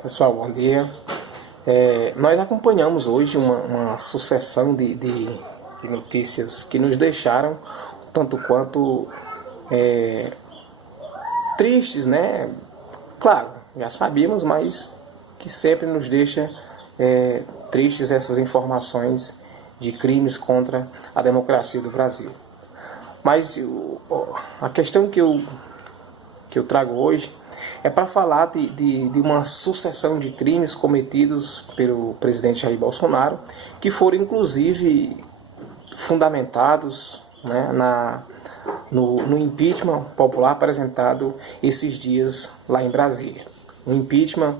Pessoal, bom dia. Nós acompanhamos hoje uma sucessão de notícias que nos deixaram tanto quanto tristes, né? Claro, já sabíamos, mas que sempre nos deixa tristes essas informações de crimes contra a democracia do Brasil. Mas a questão que eu trago hoje é para falar de uma sucessão de crimes cometidos pelo presidente Jair Bolsonaro, que foram inclusive fundamentados, né, no impeachment popular apresentado esses dias lá em Brasília. Um impeachment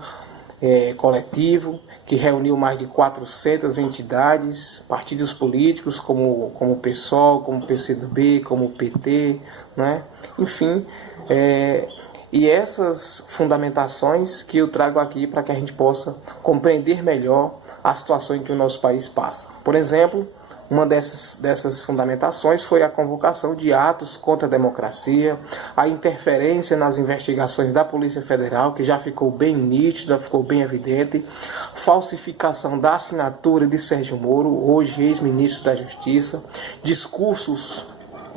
coletivo que reuniu mais de 400 entidades, partidos políticos como o PSOL, como o PCdoB, como o PT, né? Enfim, e essas fundamentações que eu trago aqui para que a gente possa compreender melhor a situação em que o nosso país passa. Por exemplo, uma dessas fundamentações foi a convocação de atos contra a democracia, a interferência nas investigações da Polícia Federal, que já ficou bem nítida, ficou bem evidente, falsificação da assinatura de Sérgio Moro, hoje ex-ministro da Justiça, discursos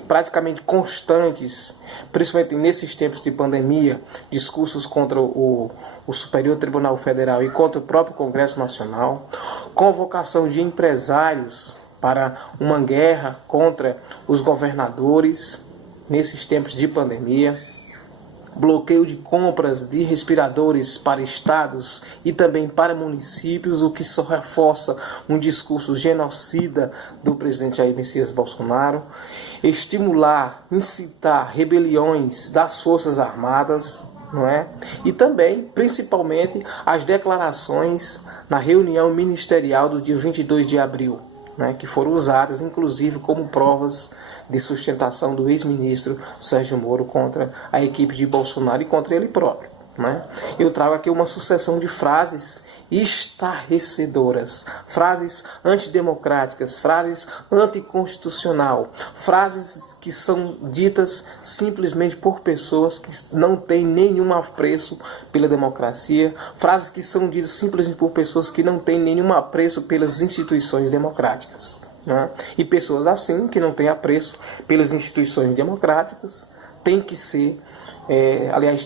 praticamente constantes, principalmente nesses tempos de pandemia, discursos contra o Superior Tribunal Federal e contra o próprio Congresso Nacional, convocação de empresários para uma guerra contra os governadores nesses tempos de pandemia, bloqueio de compras de respiradores para estados e também para municípios, o que só reforça um discurso genocida do presidente Jair Messias Bolsonaro, estimular, incitar rebeliões das Forças Armadas, não é? E também, principalmente, as declarações na reunião ministerial do dia 22 de abril, né, que foram usadas, inclusive, como provas de sustentação do ex-ministro Sérgio Moro contra a equipe de Bolsonaro e contra ele próprio, né? Eu trago aqui uma sucessão de frases estarrecedoras, frases antidemocráticas, frases anticonstitucional, frases que são ditas simplesmente por pessoas que não têm nenhum apreço pela democracia, frases que são ditas simplesmente por pessoas que não têm nenhum apreço pelas instituições democráticas, né? E pessoas assim, que não têm apreço pelas instituições democráticas, têm que ser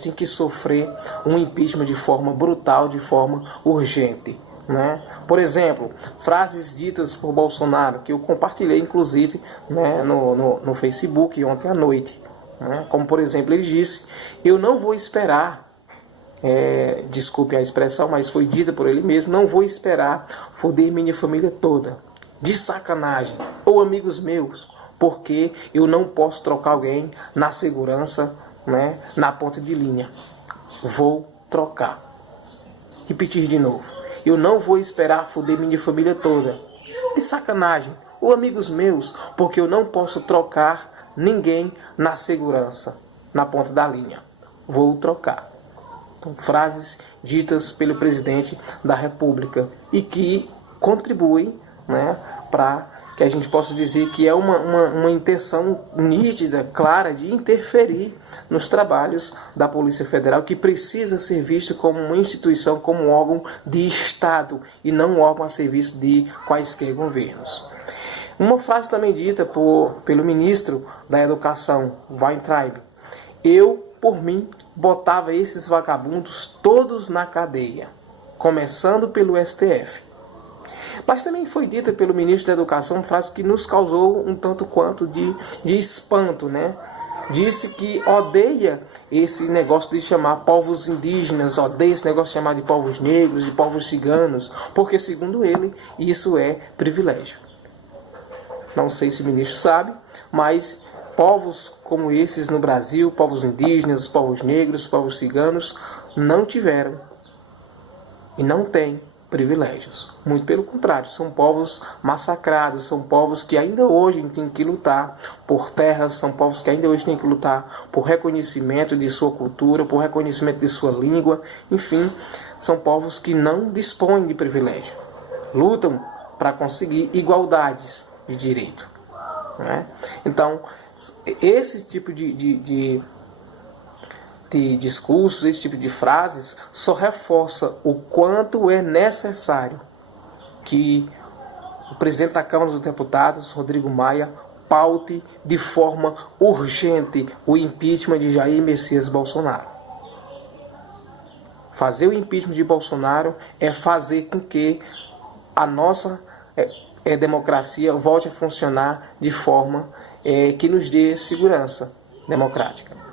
tem que sofrer um impeachment de forma brutal, de forma urgente, né? Por exemplo, frases ditas por Bolsonaro, que eu compartilhei inclusive, né, no Facebook ontem à noite, né? Como por exemplo, ele disse: eu não vou esperar, desculpe a expressão, mas foi dita por ele mesmo, não vou esperar foder minha família toda, de sacanagem, ou amigos meus, porque eu não posso trocar alguém na segurança, né, na ponta de linha. Vou trocar. Repetir de novo. Eu não vou esperar foder minha família toda, de sacanagem, ou amigos meus, porque eu não posso trocar ninguém na segurança, na ponta da linha. Vou trocar. Então, frases ditas pelo presidente da República e que contribuem, né, para que a gente possa dizer que é uma intenção nítida, clara, de interferir nos trabalhos da Polícia Federal, que precisa ser vista como uma instituição, como um órgão de Estado, e não um órgão a serviço de quaisquer governos. Uma frase também dita pelo ministro da Educação, Weintraub: eu, por mim, botava esses vagabundos todos na cadeia, começando pelo STF. Mas também foi dita pelo ministro da Educação, frase que nos causou um tanto quanto de espanto, né? Disse que odeia esse negócio de chamar povos indígenas, odeia esse negócio de chamar de povos negros, de povos ciganos, porque, segundo ele, isso é privilégio. Não sei se o ministro sabe, mas povos como esses no Brasil, povos indígenas, povos negros, povos ciganos, não tiveram e não têm privilégios. Muito pelo contrário, são povos massacrados, são povos que ainda hoje têm que lutar por terras, são povos que ainda hoje têm que lutar por reconhecimento de sua cultura, por reconhecimento de sua língua, enfim, são povos que não dispõem de privilégio. Lutam para conseguir igualdades de direito, né? Então, esse tipo de de discursos, esse tipo de frases, só reforça o quanto é necessário que o presidente da Câmara dos Deputados, Rodrigo Maia, paute de forma urgente o impeachment de Jair Messias Bolsonaro. Fazer o impeachment de Bolsonaro é fazer com que a nossa democracia volte a funcionar de forma que nos dê segurança democrática.